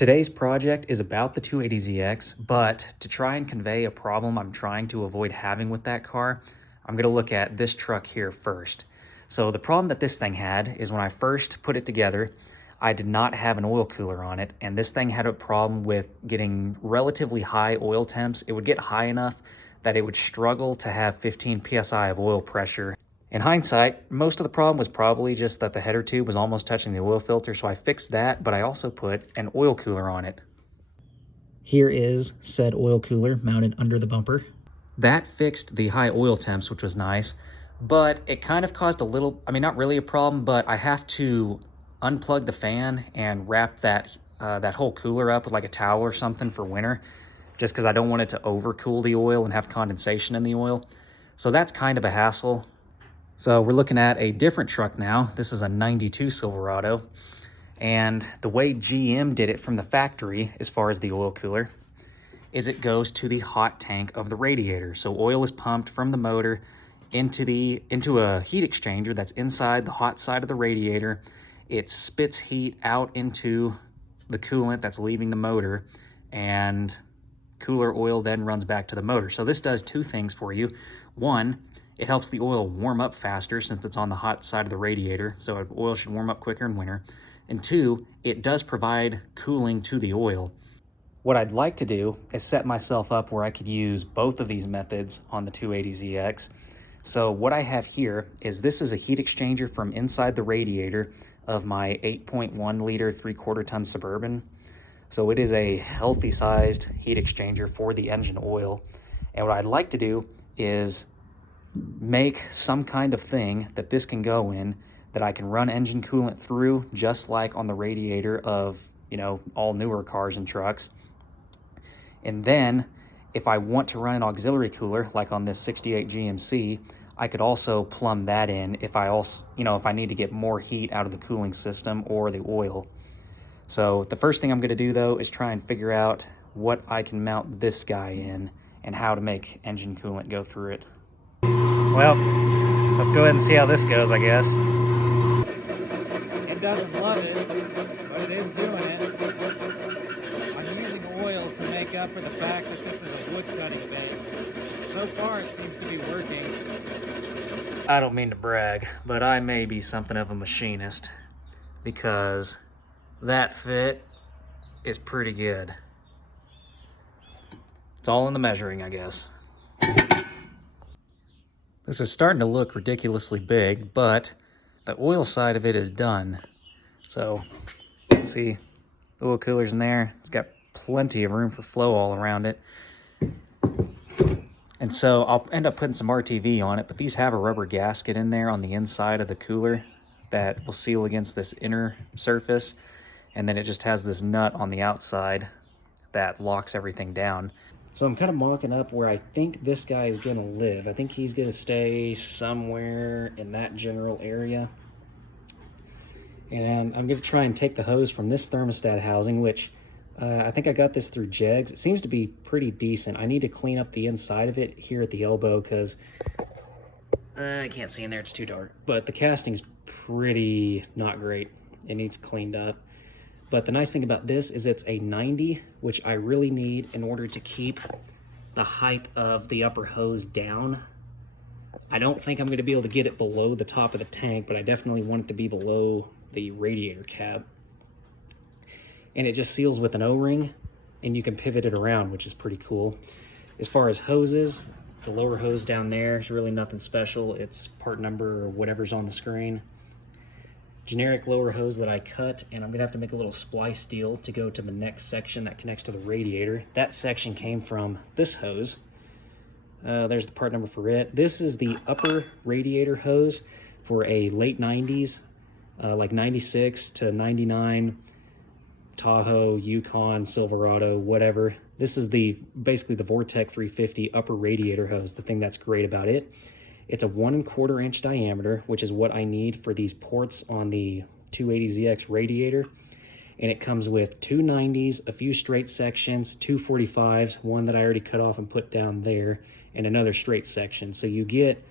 Today's project is about the 280ZX, but to try and convey a problem I'm trying to avoid having with that car, I'm going to look at this truck here first. So the problem that this thing had is when I first put it together, I did not have an oil cooler on it, and this thing had a problem with getting relatively high oil temps. It would get high enough that it would struggle to have 15 psi of oil pressure. In hindsight, most of the problem was probably just that the header tube was almost touching the oil filter, so I fixed that, but I also put an oil cooler on it. Here is said oil cooler mounted under the bumper. That fixed the high oil temps, which was nice, but it kind of caused a little, not really a problem, but I have to unplug the fan and wrap that whole cooler up with like a towel or something for winter, just because I don't want it to overcool the oil and have condensation in the oil. So that's kind of a hassle. So we're looking at a different truck now. This is a 92 Silverado. And the way GM did it from the factory, as far as the oil cooler, is it goes to the hot tank of the radiator. So oil is pumped from the motor into a heat exchanger that's inside the hot side of the radiator. It spits heat out into the coolant that's leaving the motor, and cooler oil then runs back to the motor. So this does two things for you. One, it helps the oil warm up faster since it's on the hot side of the radiator, so oil should warm up quicker in winter. And two, it does provide cooling to the oil. What I'd like to do is set myself up where I could use both of these methods on the 280ZX. So what I have here is this is a heat exchanger from inside the radiator of my 8.1 liter 3/4 ton Suburban. So it is a healthy sized heat exchanger for the engine oil. And what I'd like to do is make some kind of thing that this can go in that I can run engine coolant through, just like on the radiator of, all newer cars and trucks. And then if I want to run an auxiliary cooler, like on this 68 GMC, I could also plumb that in if I need to get more heat out of the cooling system or the oil. So the first thing I'm going to do though is try and figure out what I can mount this guy in and how to make engine coolant go through it. Well, let's go ahead and see how this goes, I guess. It doesn't love it, but it is doing it. I'm using oil to make up for the fact that this is a wood cutting bed. So far, it seems to be working. I don't mean to brag, but I may be something of a machinist, because that fit is pretty good. It's all in the measuring, I guess. This is starting to look ridiculously big, but the oil side of it is done. So, see, the oil cooler's in there. It's got plenty of room for flow all around it. And so I'll end up putting some RTV on it, but these have a rubber gasket in there on the inside of the cooler that will seal against this inner surface. And then it just has this nut on the outside that locks everything down. So I'm kind of mocking up where I think this guy is going to live. I think he's going to stay somewhere in that general area. And I'm going to try and take the hose from this thermostat housing, which I think I got this through Jegs. It seems to be pretty decent. I need to clean up the inside of it here at the elbow because I can't see in there. It's too dark. But the casting's pretty not great. It needs cleaned up. But the nice thing about this is it's a 90, which I really need in order to keep the height of the upper hose down. I don't think I'm going to be able to get it below the top of the tank, but I definitely want it to be below the radiator cap. And it just seals with an O-ring, and you can pivot it around, which is pretty cool. As far as hoses, the lower hose down there is really nothing special. It's part number or whatever's on the screen. Generic lower hose that I cut, and I'm gonna have to make a little splice deal to go to the next section that connects to the radiator. That section came from this hose. There's the part number for it. This is the upper radiator hose for a late 90s, like 96 to 99 Tahoe, Yukon, Silverado, whatever. This is basically the Vortec 350 upper radiator hose, the thing that's great about it. It's a 1 1/4 inch diameter, which is what I need for these ports on the 280ZX radiator. And it comes with two 90s, a few straight sections, two 45s, one that I already cut off and put down there, and another straight section. So you get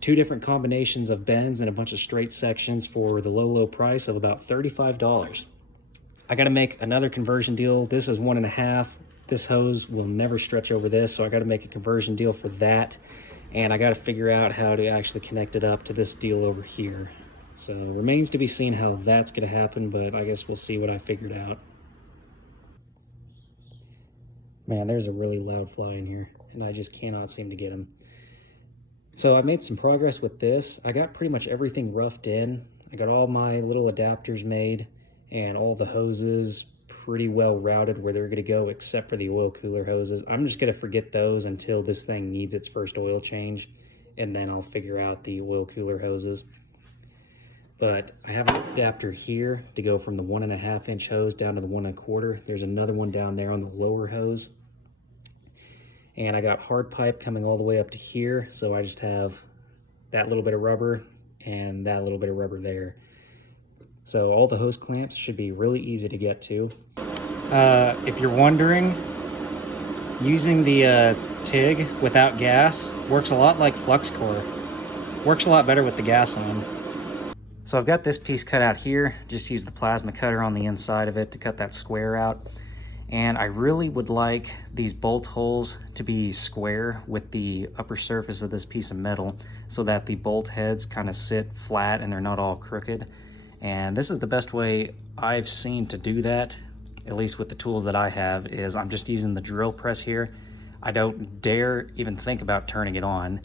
two different combinations of bends and a bunch of straight sections for the low price of about $35. I got to make another conversion deal. This is 1.5. This hose will never stretch over this, so I got to make a conversion deal for that. And I got to figure out how to actually connect it up to this deal over here. So remains to be seen how that's going to happen, but I guess we'll see what I figured out. Man, there's a really loud fly in here, and I just cannot seem to get him. So I made some progress with this. I got pretty much everything roughed in. I got all my little adapters made and all the hoses pretty well routed where they're going to go, except for the oil cooler hoses. I'm just going to forget those until this thing needs its first oil change, and then I'll figure out the oil cooler hoses. But I have an adapter here to go from the 1.5 inch hose down to the 1.25. There's another one down there on the lower hose. And I got hard pipe coming all the way up to here, so I just have that little bit of rubber and that little bit of rubber there. So all the hose clamps should be really easy to get to. If you're wondering, using the TIG without gas works a lot like flux core. Works a lot better with the gas on. So I've got this piece cut out here. Just use the plasma cutter on the inside of it to cut that square out. And I really would like these bolt holes to be square with the upper surface of this piece of metal so that the bolt heads kind of sit flat and they're not all crooked. And this is the best way I've seen to do that, at least with the tools that I have, is I'm just using the drill press here. I don't dare even think about turning it on,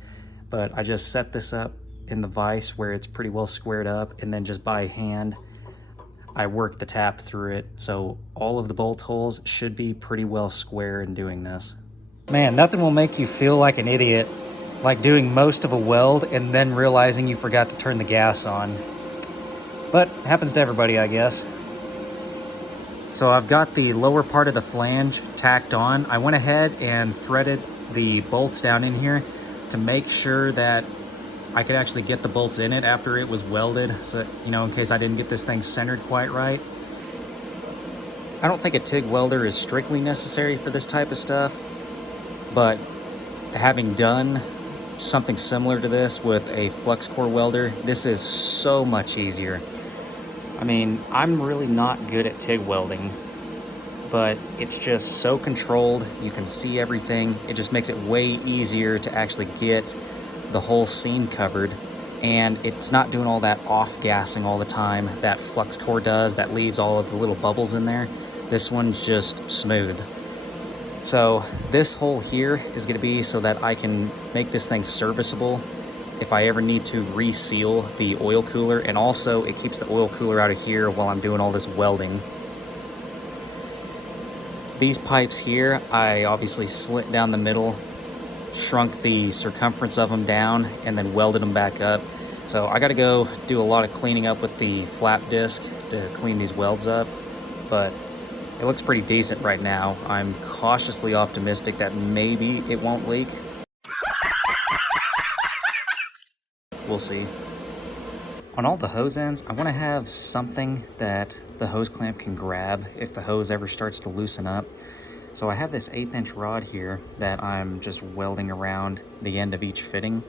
but I just set this up in the vise where it's pretty well squared up, and then just by hand I work the tap through it, so all of the bolt holes should be pretty well square in doing this. Man, nothing will make you feel like an idiot like doing most of a weld and then realizing you forgot to turn the gas on. But it happens to everybody, I guess. So I've got the lower part of the flange tacked on. I went ahead and threaded the bolts down in here to make sure that I could actually get the bolts in it after it was welded, so, you know, in case I didn't get this thing centered quite right. I don't think a TIG welder is strictly necessary for this type of stuff, but having done something similar to this with a flux core welder, this is so much easier. I mean, I'm really not good at TIG welding, but it's just so controlled. You can see everything. It just makes it way easier to actually get the whole seam covered, and it's not doing all that off-gassing all the time that flux core does that leaves all of the little bubbles in there. This one's just smooth. So this hole here is going to be so that I can make this thing serviceable if I ever need to reseal the oil cooler, and also it keeps the oil cooler out of here while I'm doing all this welding. These pipes here, I obviously slit down the middle, shrunk the circumference of them down, and then welded them back up. So I got to go do a lot of cleaning up with the flap disc to clean these welds up, but it looks pretty decent right now. I'm cautiously optimistic that maybe it won't leak. We'll see. On all the hose ends, I want to have something that the hose clamp can grab if the hose ever starts to loosen up. So I have this 1/8 inch rod here that I'm just welding around the end of each fitting.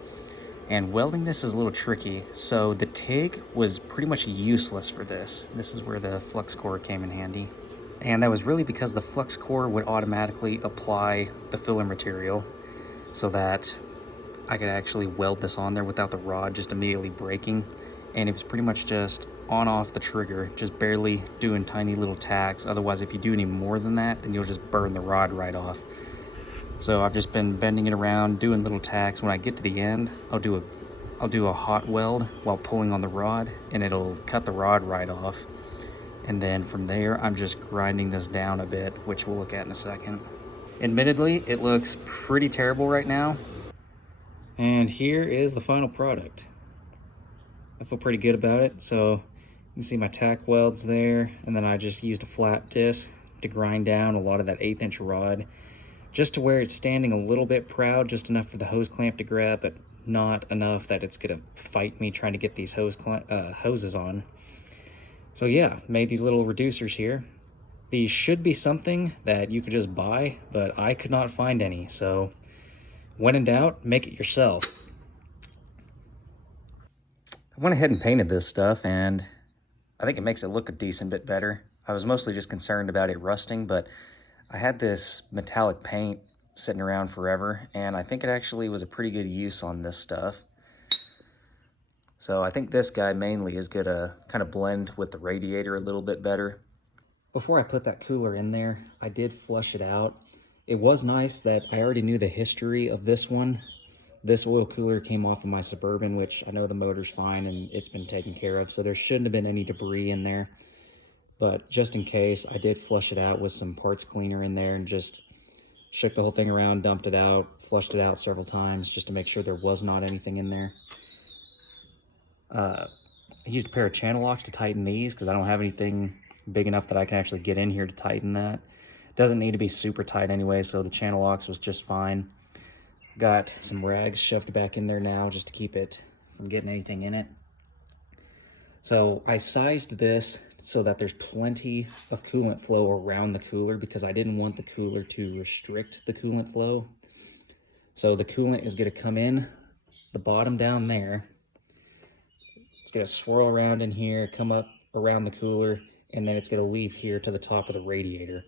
And welding this is a little tricky. So the TIG was pretty much useless for this. This is where the flux core came in handy. And that was really because the flux core would automatically apply the filler material so that I could actually weld this on there without the rod just immediately breaking. And it was pretty much just on off the trigger, just barely doing tiny little tacks. Otherwise, if you do any more than that, then you'll just burn the rod right off. So I've just been bending it around, doing little tacks. When I get to the end, I'll do a hot weld while pulling on the rod, and it'll cut the rod right off. And then from there, I'm just grinding this down a bit, which we'll look at in a second. Admittedly, it looks pretty terrible right now. And here is the final product. I feel pretty good about it. So you can see my tack welds there, and then I just used a flap disc to grind down a lot of that 1/8 inch rod, just to where it's standing a little bit proud, just enough for the hose clamp to grab, but not enough that it's gonna fight me trying to get these hoses on. So yeah, made these little reducers here. These should be something that you could just buy, but I could not find any. So when in doubt, make it yourself. I went ahead and painted this stuff, and I think it makes it look a decent bit better. I was mostly just concerned about it rusting, but I had this metallic paint sitting around forever, and I think it actually was a pretty good use on this stuff. So I think this guy mainly is gonna kind of blend with the radiator a little bit better. Before I put that cooler in there, I did flush it out. It was nice that I already knew the history of this one. This oil cooler came off of my Suburban, which I know the motor's fine and it's been taken care of, so there shouldn't have been any debris in there. But just in case, I did flush it out with some parts cleaner in there and just shook the whole thing around, dumped it out, flushed it out several times just to make sure there was not anything in there. I used a pair of channel locks to tighten these because I don't have anything big enough that I can actually get in here to tighten that. Doesn't need to be super tight anyway, so the channel locks was just fine. Got some rags shoved back in there now just to keep it from getting anything in it. So I sized this so that there's plenty of coolant flow around the cooler because I didn't want the cooler to restrict the coolant flow. So the coolant is going to come in the bottom down there. It's going to swirl around in here, come up around the cooler, and then it's going to leave here to the top of the radiator.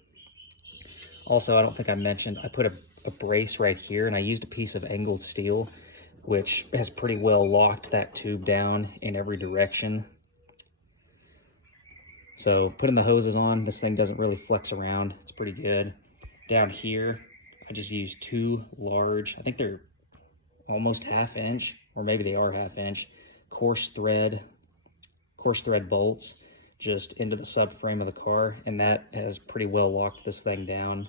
Also, I don't think I mentioned, I put a brace right here, and I used a piece of angled steel, which has pretty well locked that tube down in every direction. So putting the hoses on, this thing doesn't really flex around. It's pretty good. Down here, I just used two large, I think they're almost 1/2 inch, or maybe they are 1/2 inch, coarse thread bolts just into the subframe of the car, and that has pretty well locked this thing down.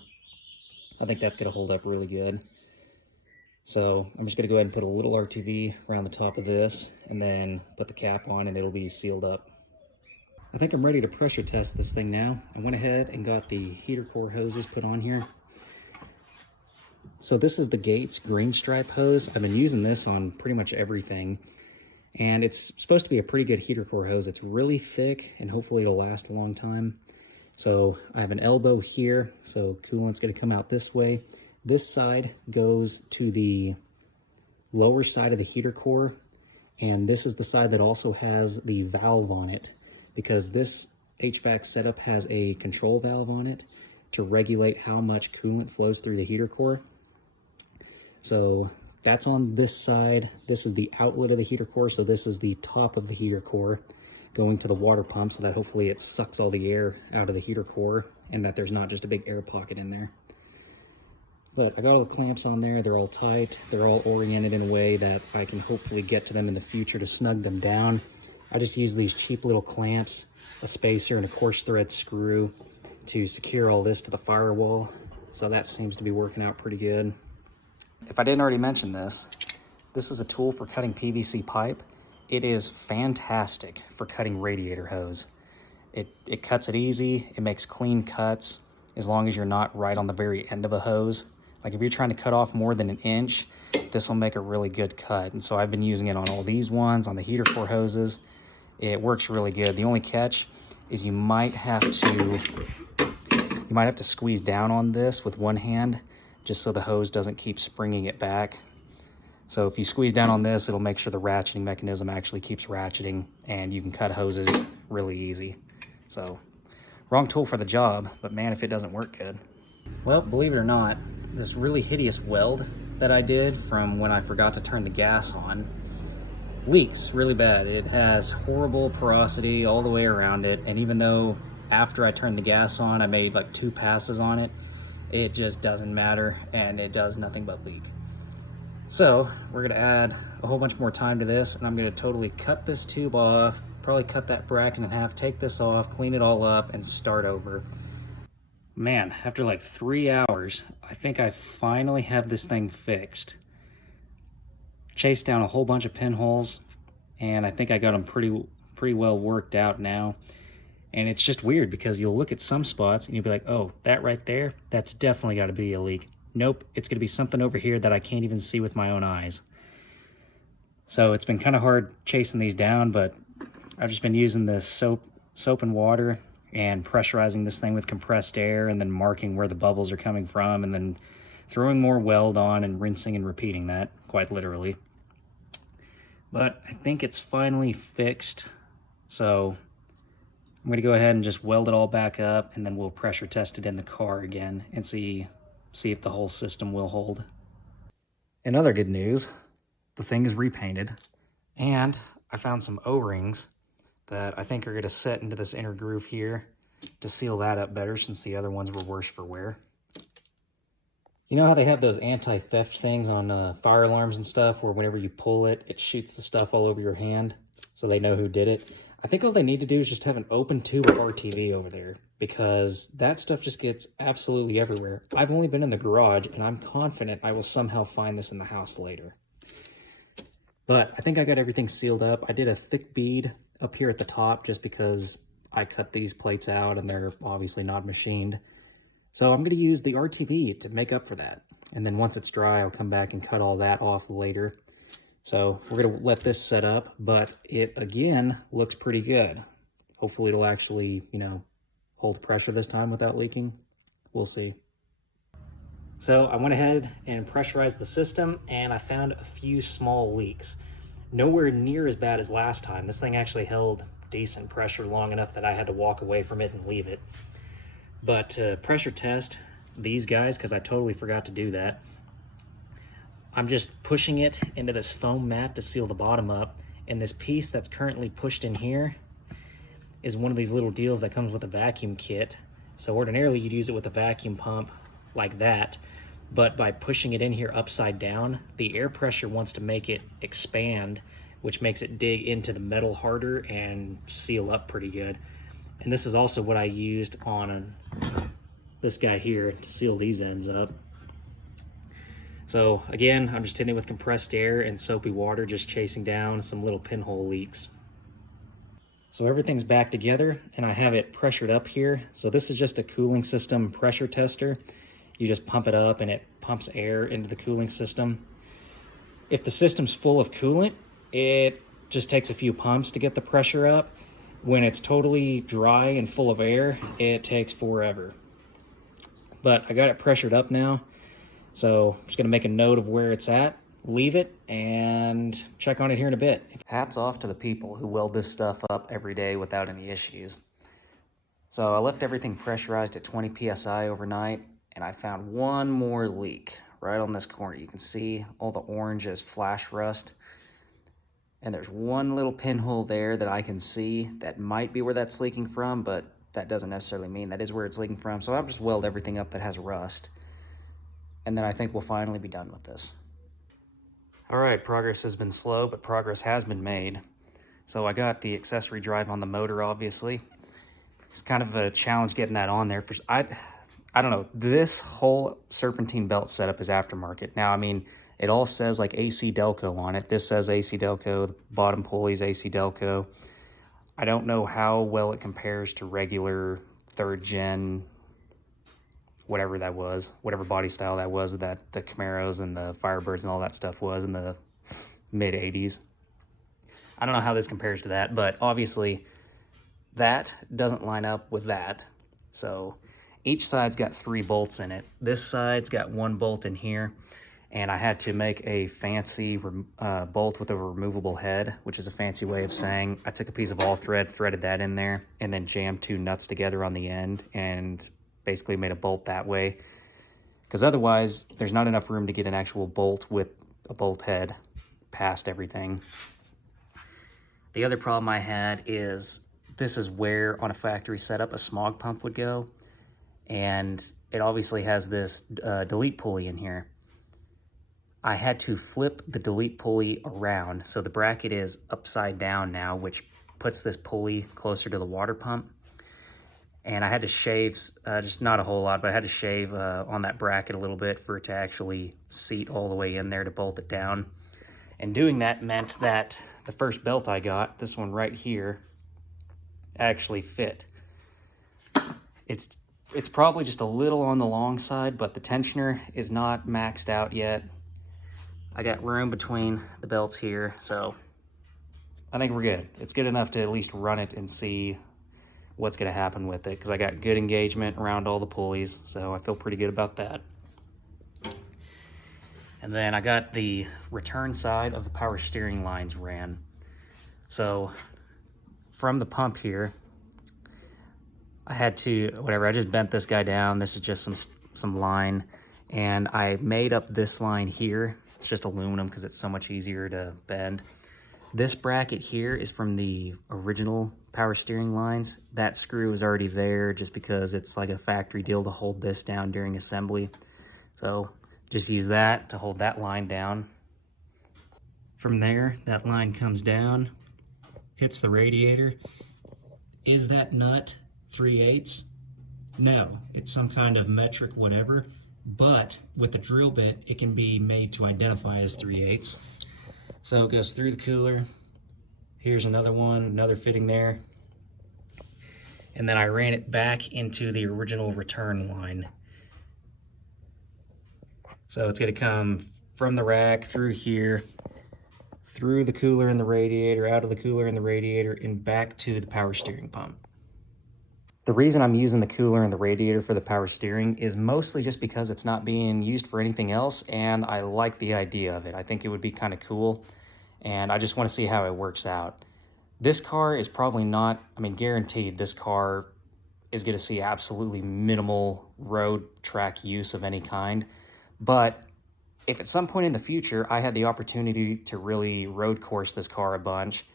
I think that's going to hold up really good. So I'm just going to go ahead and put a little RTV around the top of this and then put the cap on and it'll be sealed up. I think I'm ready to pressure test this thing now. I went ahead and got the heater core hoses put on here. So this is the Gates green stripe hose. I've been using this on pretty much everything. And it's supposed to be a pretty good heater core hose. It's really thick and hopefully it'll last a long time. So I have an elbow here, so coolant's gonna come out this way. This side goes to the lower side of the heater core, and this is the side that also has the valve on it, because this HVAC setup has a control valve on it to regulate how much coolant flows through the heater core. So that's on this side. This is the outlet of the heater core, so this is the top of the heater core going to the water pump so that hopefully it sucks all the air out of the heater core and that there's not just a big air pocket in there. But I got all the clamps on there. They're all tight. They're all oriented in a way that I can hopefully get to them in the future to snug them down. I just use these cheap little clamps, a spacer, and a coarse thread screw to secure all this to the firewall. So that seems to be working out pretty good. If I didn't already mention this, this is a tool for cutting PVC pipe. It is fantastic for cutting radiator hose. It cuts it easy. It makes clean cuts as long as you're not right on the very end of a hose. Like if you're trying to cut off more than 1 inch, this will make a really good cut. And so I've been using it on all these ones, on the heater core hoses. It works really good. The only catch is you might have to squeeze down on this with one hand just so the hose doesn't keep springing it back. So if you squeeze down on this, it'll make sure the ratcheting mechanism actually keeps ratcheting and you can cut hoses really easy. So wrong tool for the job, but man, if it doesn't work good. Well, believe it or not, this really hideous weld that I did from when I forgot to turn the gas on leaks really bad. It has horrible porosity all the way around it, and even though after I turned the gas on, I made like 2 passes on it, it just doesn't matter and it does nothing but leak. So we're gonna add a whole bunch more time to this, and I'm gonna totally cut this tube off, probably cut that bracket in half, take this off, clean it all up, and start over. Man, after like 3 hours, I think I finally have this thing fixed. Chased down a whole bunch of pinholes, and I think I got them pretty well worked out now. And it's just weird because you'll look at some spots and you'll be like, oh, that right there, that's definitely gotta be a leak. Nope, it's gonna be something over here that I can't even see with my own eyes. So it's been kind of hard chasing these down, but I've just been using this soap and water and pressurizing this thing with compressed air and then marking where the bubbles are coming from and then throwing more weld on and rinsing and repeating that, quite literally. But I think it's finally fixed. So I'm gonna go ahead and just weld it all back up, and then we'll pressure test it in the car again and see if the whole system will hold. In other good news, the thing is repainted, and I found some O-rings that I think are going to set into this inner groove here to seal that up better, since the other ones were worse for wear. You know how they have those anti-theft things on fire alarms and stuff, where whenever you pull it, it shoots the stuff all over your hand so they know who did it? I think all they need to do is just have an open tube of RTV over there, because that stuff just gets absolutely everywhere. I've only been in the garage, and I'm confident I will somehow find this in the house later. But I think I got everything sealed up. I did a thick bead up here at the top just because I cut these plates out and they're obviously not machined. So I'm going to use the RTV to make up for that. And then once it's dry, I'll come back and cut all that off later. So we're going to let this set up, but it, again, looks pretty good. Hopefully it'll actually, hold pressure this time without leaking. We'll see. So I went ahead and pressurized the system, and I found a few small leaks. Nowhere near as bad as last time. This thing actually held decent pressure long enough that I had to walk away from it and leave it. But to pressure test these guys, because I totally forgot to do that, I'm just pushing it into this foam mat to seal the bottom up, and this piece that's currently pushed in here is one of these little deals that comes with a vacuum kit. So ordinarily you'd use it with a vacuum pump like that, but by pushing it in here upside down, the air pressure wants to make it expand, which makes it dig into the metal harder and seal up pretty good. And this is also what I used on this guy here to seal these ends up. So again, I'm just hitting it with compressed air and soapy water, just chasing down some little pinhole leaks. So everything's back together, and I have it pressured up here. So this is just a cooling system pressure tester. You just pump it up and it pumps air into the cooling system. If the system's full of coolant, it just takes a few pumps to get the pressure up. When it's totally dry and full of air, it takes forever. But I got it pressured up now, so I'm just gonna make a note of where it's at, leave it, and check on it here in a bit. Hats off to the people who weld this stuff up every day without any issues. So I left everything pressurized at 20 PSI overnight, and I found one more leak right on this corner. You can see all the orange is flash rust. And there's one little pinhole there that I can see that might be where that's leaking from, but that doesn't necessarily mean that is where it's leaking from. So I'll just weld everything up that has rust. And then I think we'll finally be done with this. All right, progress has been slow, but progress has been made. So I got the accessory drive on the motor, obviously. It's kind of a challenge getting that on there. I don't know, this whole serpentine belt setup is aftermarket. Now, I mean, it all says like AC Delco on it. This says AC Delco, the bottom pulley's AC Delco. I don't know how well it compares to regular third gen, whatever that was, whatever body style that was, that the Camaros and the Firebirds and all that stuff was in the mid 80s. I don't know how this compares to that, but obviously that doesn't line up with that. So each side's got 3 bolts in it. This side's got 1 bolt in here, and I had to make a fancy bolt with a removable head, which is a fancy way of saying I took a piece of all thread, threaded that in there, and then jammed 2 nuts together on the end and basically made a bolt that way. Because otherwise, there's not enough room to get an actual bolt with a bolt head past everything. The other problem I had is this is where on a factory setup a smog pump would go, and it obviously has this delete pulley in here. I had to flip the delete pulley around, so the bracket is upside down now, which puts this pulley closer to the water pump. And I had to shave, just not a whole lot, but I had to shave on that bracket a little bit for it to actually seat all the way in there to bolt it down. And doing that meant that the first belt I got, this one right here, actually fit. It's probably just a little on the long side, but the tensioner is not maxed out yet. I got room between the belts here, so I think we're good. It's good enough to at least run it and see what's going to happen with it, because I got good engagement around all the pulleys, so I feel pretty good about that. And then I got the return side of the power steering lines ran. So from the pump here, I had to, whatever, I just bent this guy down. This is just some line, and I made up this line here. It's just aluminum because it's so much easier to bend. This bracket here is from the original power steering lines. That screw is already there just because it's like a factory deal to hold this down during assembly. So just use that to hold that line down. From there, that line comes down, hits the radiator. Is that nut 3/8? No, it's some kind of metric whatever, but with the drill bit, it can be made to identify as 3/8. So it goes through the cooler. Here's another one, another fitting there. And then I ran it back into the original return line. So it's gonna come from the rack through here, through the cooler and the radiator, out of the cooler and the radiator, and back to the power steering pump. The reason I'm using the cooler and the radiator for the power steering is mostly just because it's not being used for anything else, and I like the idea of it. I think it would be kind of cool, and I just want to see how it works out. This car is probably not, I mean, guaranteed this car is going to see absolutely minimal road track use of any kind, but if at some point in the future I had the opportunity to really road course this car a bunch,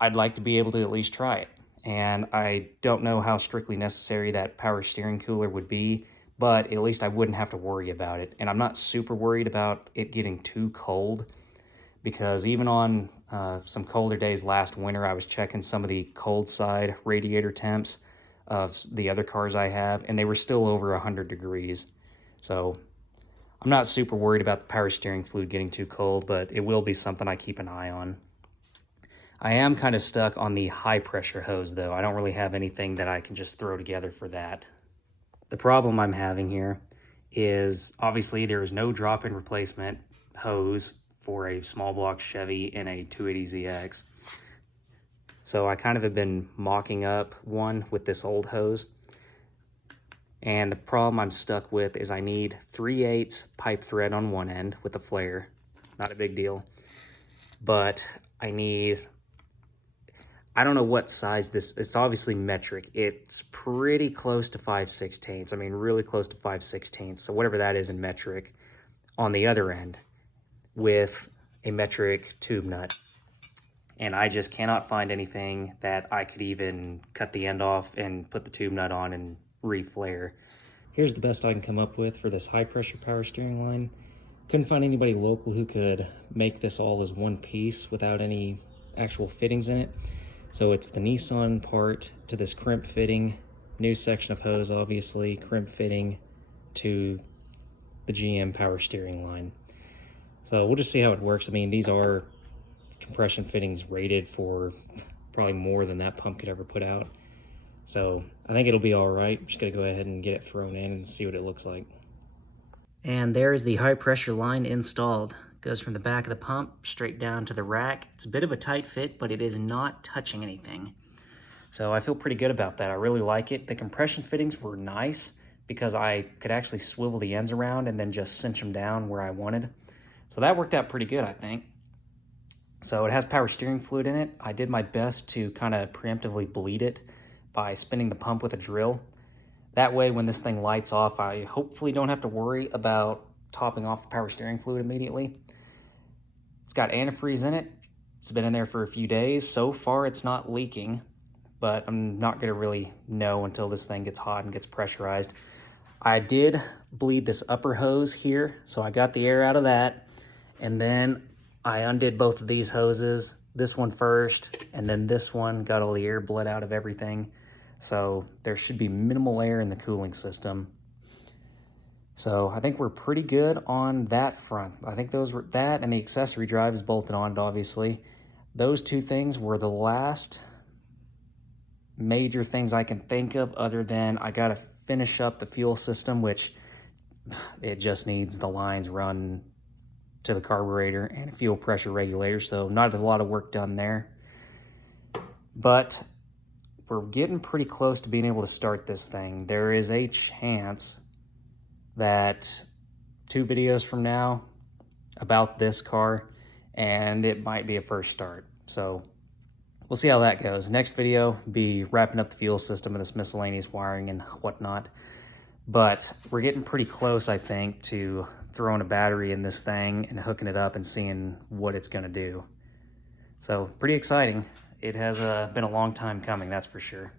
I'd like to be able to at least try it. And I don't know how strictly necessary that power steering cooler would be, but at least I wouldn't have to worry about it. And I'm not super worried about it getting too cold, because even on some colder days last winter, I was checking some of the cold side radiator temps of the other cars I have, and they were still over 100 degrees. So I'm not super worried about the power steering fluid getting too cold, but it will be something I keep an eye on. I am kind of stuck on the high pressure hose though. I don't really have anything that I can just throw together for that. The problem I'm having here is obviously there is no drop-in replacement hose for a small block Chevy in a 280ZX. So I kind of have been mocking up one with this old hose. And the problem I'm stuck with is I need 3/8 pipe thread on one end with a flare. Not a big deal. But I need, I don't know what size this, it's obviously metric. It's pretty close to 5/16. I mean, really close to 5/16. So whatever that is in metric on the other end with a metric tube nut. And I just cannot find anything that I could even cut the end off and put the tube nut on and re-flare. Here's the best I can come up with for this high pressure power steering line. Couldn't find anybody local who could make this all as one piece without any actual fittings in it. So it's the Nissan part to this crimp fitting, new section of hose obviously, crimp fitting to the GM power steering line. So we'll just see how it works. I mean, these are compression fittings rated for probably more than that pump could ever put out. So I think it'll be all right. I'm just gonna go ahead and get it thrown in and see what it looks like. And there's the high pressure line installed. Goes from the back of the pump straight down to the rack. It's a bit of a tight fit, but it is not touching anything. So I feel pretty good about that. I really like it. The compression fittings were nice because I could actually swivel the ends around and then just cinch them down where I wanted. So that worked out pretty good, I think. So it has power steering fluid in it. I did my best to kind of preemptively bleed it by spinning the pump with a drill. That way, when this thing lights off, I hopefully don't have to worry about topping off the power steering fluid immediately. It's got antifreeze in it. It's been in there for a few days. So far, it's not leaking, but I'm not gonna really know until this thing gets hot and gets pressurized. I did bleed this upper hose here, so I got the air out of that. And then I undid both of these hoses, this one first, and then this one, got all the air bled out of everything. So there should be minimal air in the cooling system. So I think we're pretty good on that front. I think those were, that and the accessory drive is bolted on it, obviously. Those two things were the last major things I can think of, other than I gotta finish up the fuel system, which it just needs the lines run to the carburetor and a fuel pressure regulator. So not a lot of work done there. But we're getting pretty close to being able to start this thing. There is a chance that 2 videos from now about this car, and it might be a first start. So we'll see how that goes. Next video, be wrapping up the fuel system and this miscellaneous wiring and whatnot. But we're getting pretty close, I think, to throwing a battery in this thing and hooking it up and seeing what it's gonna do. So pretty exciting. It has been a long time coming, that's for sure.